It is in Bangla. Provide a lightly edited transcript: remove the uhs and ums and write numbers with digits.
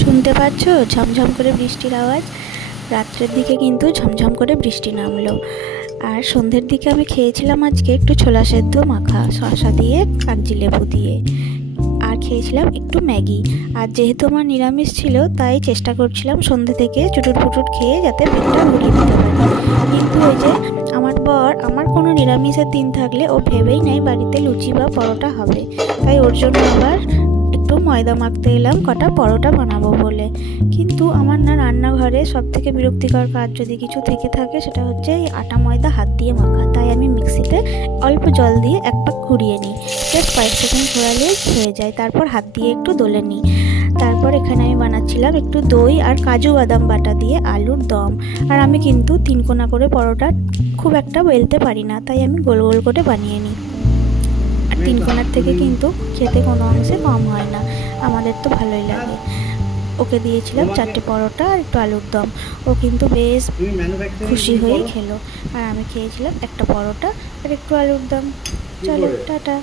শুনতে পাচ্ছ ঝমঝম করে বৃষ্টির আওয়াজ। রাত্রের দিকে কিন্তু ঝমঝম করে বৃষ্টি নামলো। আর সন্ধ্যের দিকে আমি খেয়েছিলাম আজকে একটু ছোলা সেদ্ধ মাখা শসা দিয়ে কাগজি লেবু দিয়ে, আর খেয়েছিলাম একটু ম্যাগি। আর যেহেতু আমার নিরামিষ ছিল তাই চেষ্টা করছিলাম সন্ধ্যে থেকে চুটুট পুটুট খেয়ে যাতে পেটটা ভরিয়ে দিতে পারি। কিন্তু ওই যে আমার বর আমার কোনো নিরামিষের দিন থাকলে ও ভেবেই নেয় বাড়িতে লুচি বা পরোটা হবে, তাই ওর জন্য আবার একটু ময়দা মাখতে এলাম কটা পরোটা বানাবো বলে। কিন্তু আমার না রান্নাঘরে সবথেকে বিরক্তিকর কাজ যদি কিছু থেকে থাকে সেটা হচ্ছে এই আটা ময়দা হাত দিয়ে মাখা। তাই আমি মিক্সিতে অল্প জল দিয়ে এক পাক ঘুরিয়ে নিই, জাস্ট কয়েক সেকেন্ড ঘোরালেই হয়ে যায়। তারপর হাত দিয়ে একটু দলে নিই। তারপর এখানে আমি বানাচ্ছিলাম একটু দই আর কাজু বাদাম বাটা দিয়ে আলুর দম। আর আমি কিন্তু 3 কোনা করে পরোটা খুব একটা বেলতে পারি না, তাই আমি গোল গোল করে বানিয়ে নিই। আর 3 কোনার থেকে কিন্তু খেতে কোনো অংশে কম হয় না, আমাদের তো ভালোই লাগে। ওকে দিয়েছিলাম 4টে পরোটা আর একটু আলুর দম। ও কিন্তু বেশ খুশি হয়েই খেলো। আর আমি খেয়েছিলাম একটা পরোটা আর একটু আলুর দম। চলো টাটা।